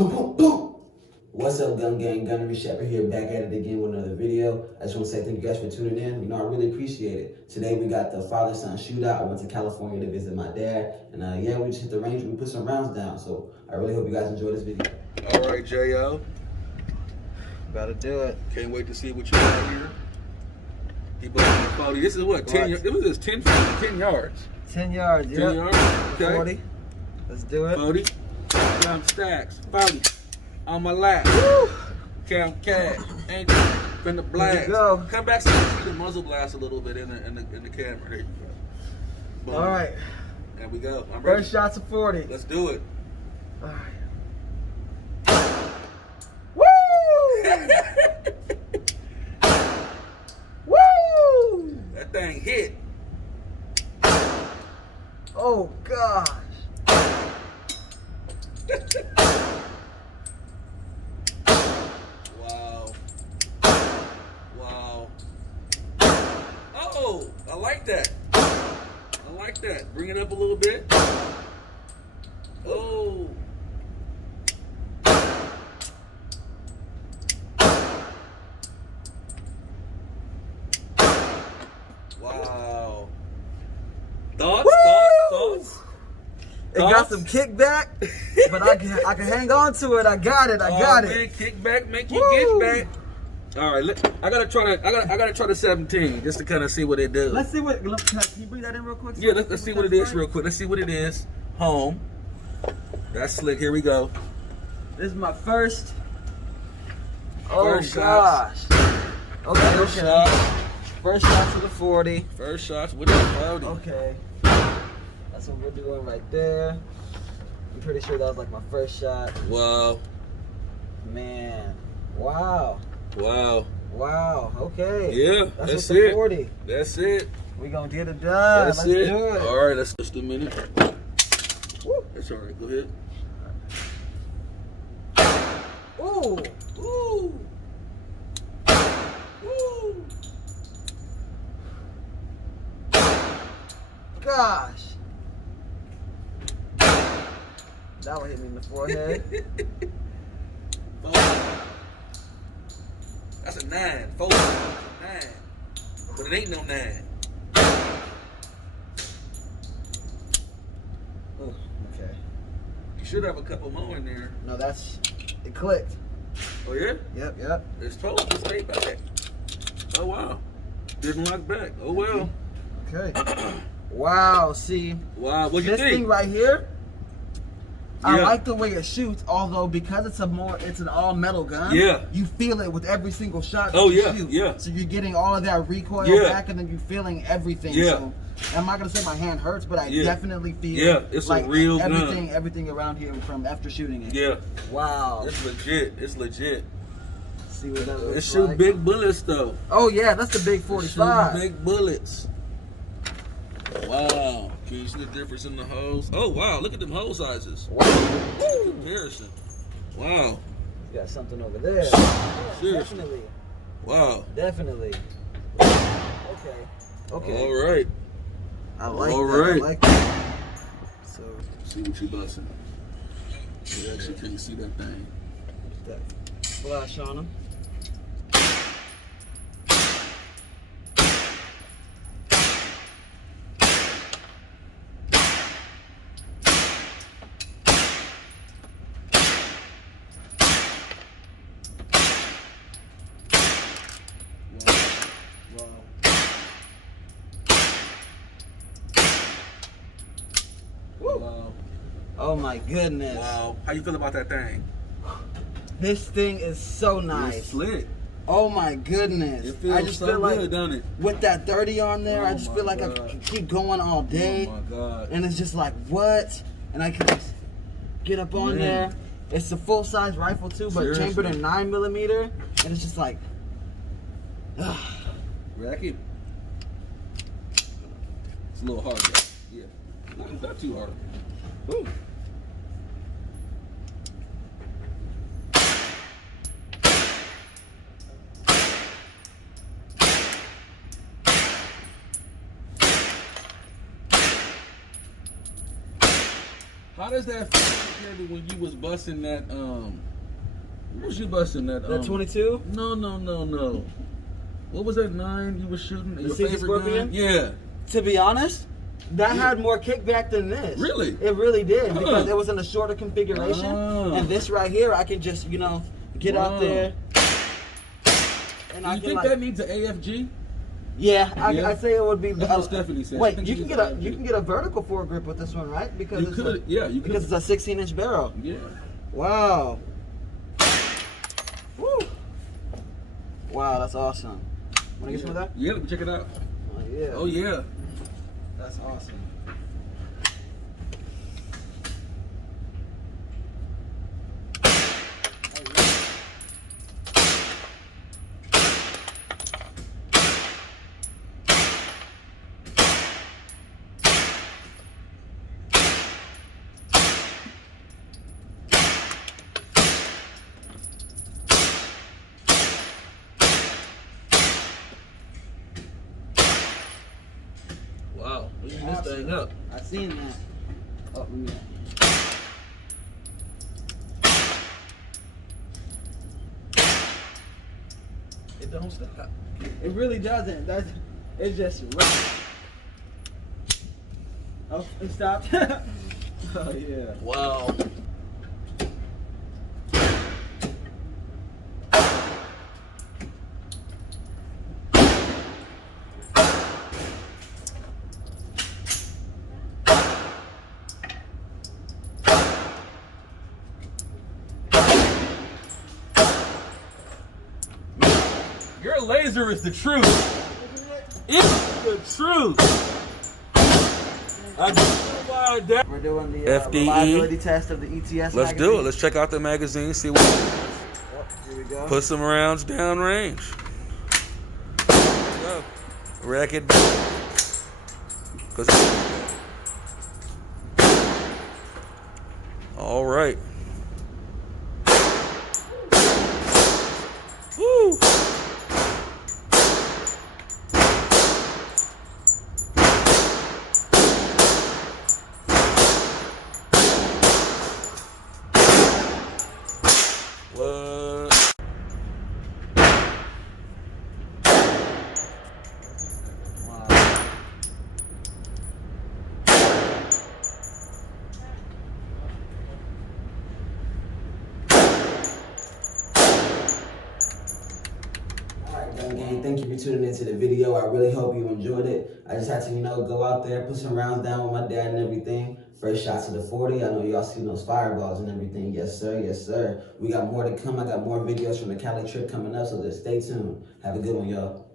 Boom, boom, boom. What's up, Gun Gang? Gunnery Shepherd here, back at it again with another video. I just want to say thank you guys for tuning in. I really appreciate it. Today we got the father-son shootout. I went to California to visit my dad, and yeah, we just hit the range. We put some rounds down, so I really hope you guys enjoy this video. All right, J.O. About to do it. Can't wait to see what you got here. He bought me 40. This is what? 10 yards? It was just 10 yards. 10 yards, 10 yep. yards? Okay. 40. Let's do it. 40. Count stacks. 40. On my lap. Woo! Count cash. Ain't finna blast. Go. Come back so you can see the muzzle blast a little bit in the camera. There you go. Boom. All right. There we go. I'm ready. First shots of 40. Let's do it. All right. Woo! Woo! That thing hit. Oh gosh. Wow. Wow. Oh, I like that. I like that. Bring it up a little bit. Oh. Wow. Thoughts? It got some kickback, but I can hang on to it. I got it. I got it. Kickback, make you get back. All right, I gotta try the 17 just to kind of see what it does. Let's see what. Can you bring that in real quick? Yeah, let's see what it is real quick. Let's see what it is. Home. That's slick. Here we go. This is my first. First gosh. Okay. First shot. First shot to the 40. First shots with the 40. Okay. That's what we're doing right there. I'm pretty sure that was like my first shot. Wow. Man. Wow. Wow. Wow. Okay. Yeah, That's that's with the it. 40. That's it. We gonna get it done. That's Let's it. do it. All right, let's just a minute. Woo. That's all right. Go ahead. Ooh. Woo. Woo. Gosh. That one hit me in the forehead. That's a 9. 4. 9. But it ain't no 9. Ooh, okay. You should have a couple more in there. No, it clicked. Oh yeah? Yep. It's told to stay back. Oh wow. Didn't lock back. Oh well. Okay. Wow, see. Wow, what you This think? thing right here, I Yeah. like the way it shoots, although because it's an all metal gun, Yeah. you feel it with every single shot that Oh, you yeah, shoot. yeah. So you're getting all of that recoil Yeah. back and then you're feeling everything. Yeah. So I'm not gonna say my hand hurts, but I Yeah. definitely feel Yeah, it's a like real gun. everything around here from after shooting it. Yeah. Wow. It's legit. It's legit. See what that looks It shoot like. big bullets though. Oh yeah, that's the big It 45. shoot big bullets. Wow. Can you see the difference in the hose? Oh wow, look at them hose sizes. Wow. Comparison. Wow. You got something over there. Seriously. Definitely. Wow. Definitely. Okay. Okay. All right. I like All that. right. I like that. So See what you busting. You actually can't see that thing. that flash on them. Wow. Oh my goodness. Wow. How you feel about that thing? This thing is so nice. It's slick. Oh my goodness. It feels I just so feel like good, don't it? with that 30 on there, Oh I just my feel like God. I can keep going all day. Oh my God. And it's just like, what? And I can just get up on Man. there. It's a full size rifle too, but Seriously. chambered in 9mm. And it's just like, Racket. It's a little hard though. Yeah. Not too hard. Woo. How does that feel compared to when you was busting that what was you busting that That 22? No. What was that 9 you was shooting? The Your Caesar favorite Scorpion? gun? Yeah. To be honest, that had more kickback than this. Really? It really did, because it was in a shorter configuration. And this right here, I can just, get out there. And Do you think that needs an AFG? Yeah, I'd say it would be. That's what Stephanie said. Wait, you can get a vertical foregrip with this one, right? Because you could. Because it's a 16-inch barrel. Yeah. Wow. Woo. Wow, that's awesome. Wanna get some of that? Yeah, let me check it out. Oh yeah. Oh yeah. That's awesome. Wow. We using this thing up. I seen that. Oh, let me. It don't stop. It really doesn't. It's just. Oh, it stopped. Oh yeah. Wow. Your laser is the truth. It's the truth. I don't know why that. We're doing the FDE. reliability test of the ETS. Let's do it. Let's check out the magazine. See what. Here we go. Put some rounds down range. Go. Rack it down. All right. Woo. What? Alright, gang, thank you for tuning into the video. I really hope you enjoyed it. I just had to, go out there, put some rounds down with my dad and everything. First shot to the 40. I know y'all seen those fireballs and everything. Yes, sir. Yes, sir. We got more to come. I got more videos from the Cali trip coming up, so just stay tuned. Have a good one, y'all.